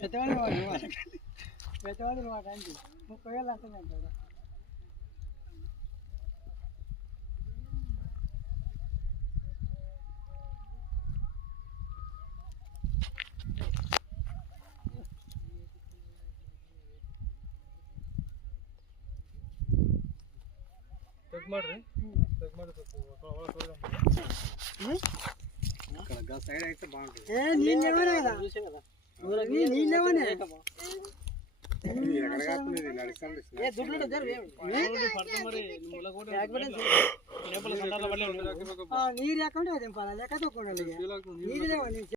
పెద్దవాళ్ళు మాట అండి 30,000 అంటుందంట సైడ్ అయితే బాగుంటుంది నీరు ఎక్కడ దింపాలి లేకపోతే